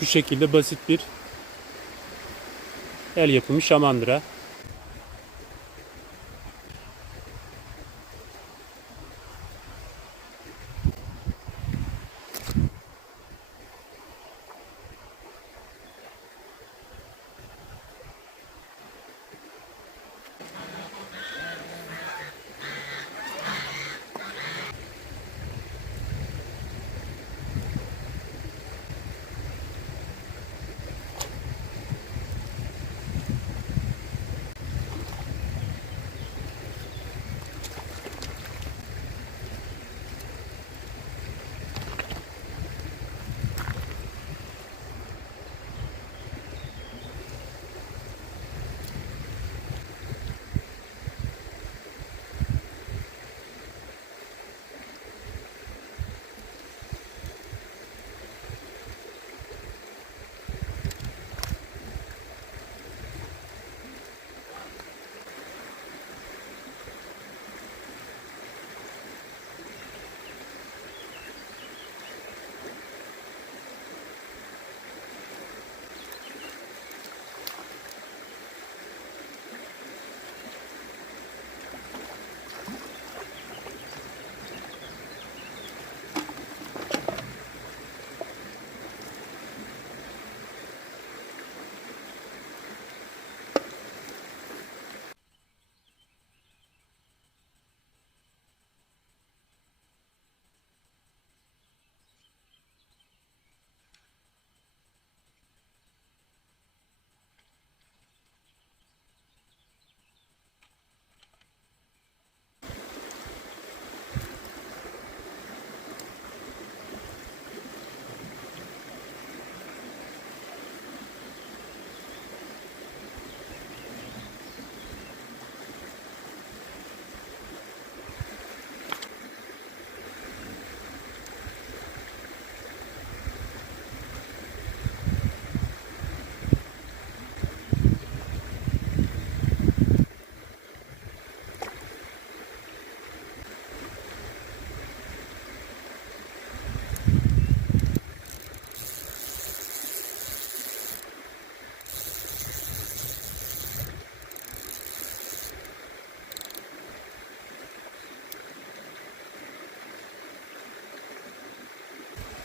Şu şekilde basit bir el yapımı şamandıra.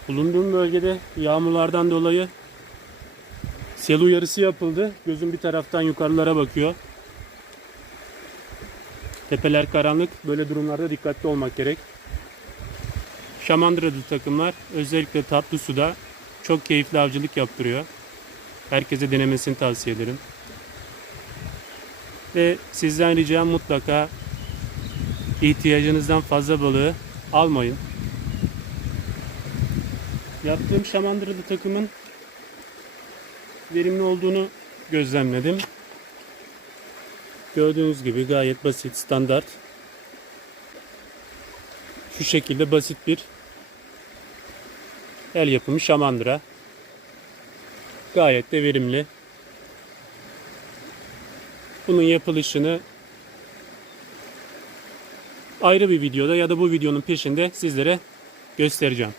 Bulunduğum bölgede yağmurlardan dolayı sel uyarısı yapıldı. Gözüm bir taraftan yukarılara bakıyor. Tepeler karanlık. Böyle durumlarda dikkatli olmak gerek. Şamandıralı takımlar özellikle tatlı suda çok keyifli avcılık yaptırıyor. Herkese denemesini tavsiye ederim. Ve sizden ricam mutlaka ihtiyacınızdan fazla balığı almayın. Yaptığım şamandıralı takımın verimli olduğunu gözlemledim. Gördüğünüz gibi gayet basit, standart. Şu şekilde basit bir el yapımı şamandıra. Gayet de verimli. Bunun yapılışını ayrı bir videoda ya da bu videonun peşinde sizlere göstereceğim.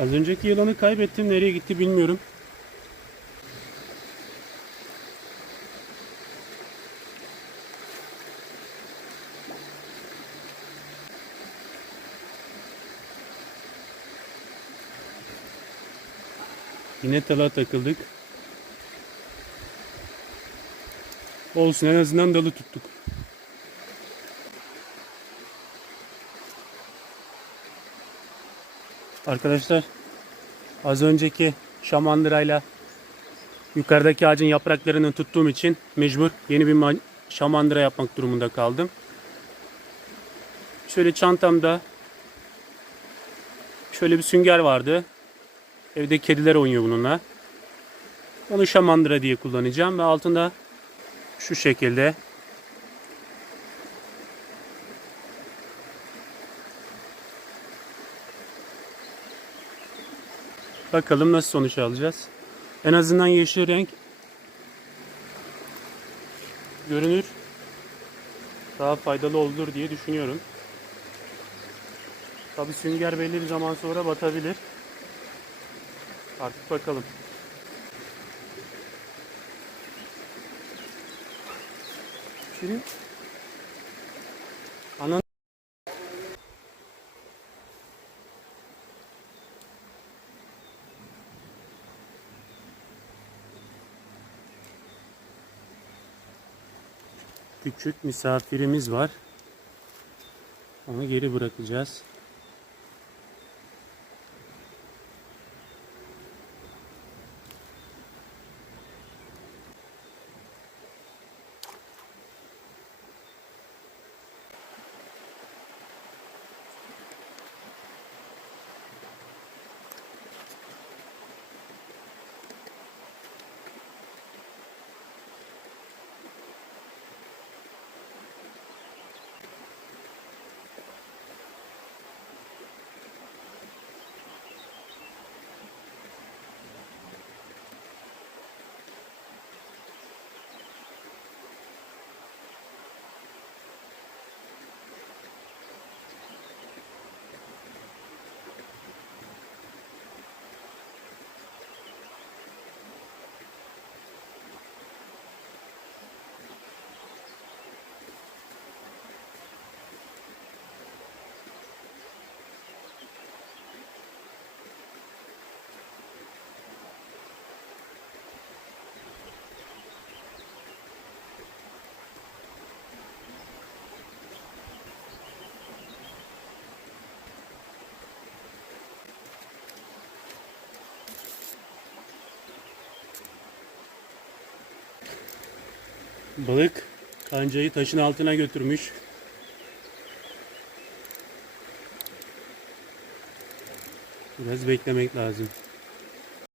Az önceki yılanı kaybettim. Nereye gitti bilmiyorum. Yine tala takıldık. Olsun en azından dalı tuttuk. Arkadaşlar az önceki şamandırayla yukarıdaki ağacın yapraklarını tuttuğum için mecbur yeni bir ma- şamandıra yapmak durumunda kaldım. Şöyle çantamda şöyle bir sünger vardı. Evde kediler oynuyor bununla. Onu şamandıra diye kullanacağım ve altında şu şekilde Bakalım nasıl sonuç alacağız. En azından yeşil renk görünür. Daha faydalı olur diye düşünüyorum. Tabi sünger belli bir zaman sonra batabilir. Artık bakalım. Şirin. Küçük misafirimiz var. Onu geri bırakacağız. Balık kancayı taşın altına götürmüş. Biraz beklemek lazım.